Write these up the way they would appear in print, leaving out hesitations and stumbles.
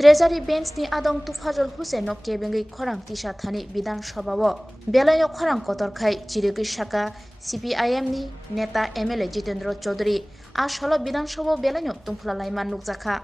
Treasury Bench ni Adong Tufajol Hussein no kebengi khorang tisha thani Bidhan Sabha o belayo khorang kotor khai Chirigi Shaka CPIM ni neta MLA Jitendra Chaudhary a sholo Bidhan Sabha belayo tungphla laiman nukjakha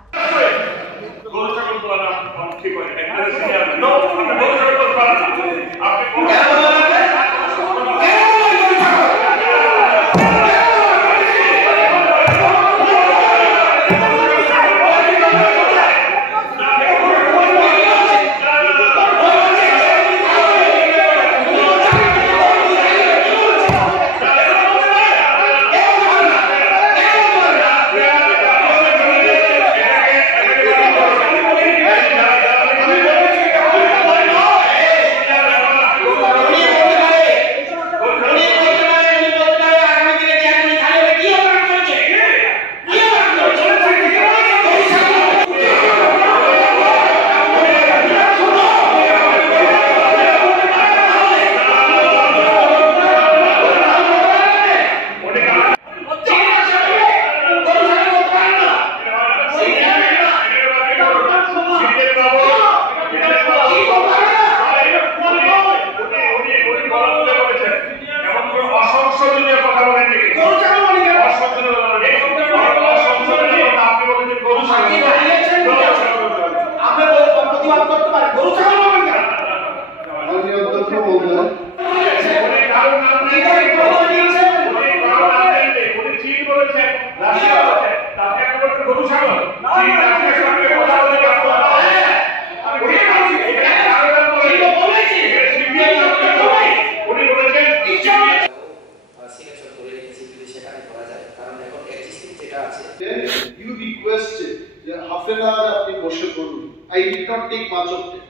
You requested half an hour আপনি বসে পড়ুন I did not take much of it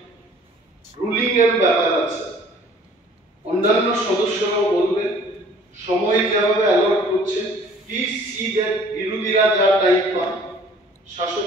ruling এর ব্যাপার আছে অন্যান্য সদস্যরাও বলবেন সময় যেভাবে অ্যালট করছে প্লিজ সি দ্যাট বিরোধীরা যা টাইম পান শাসক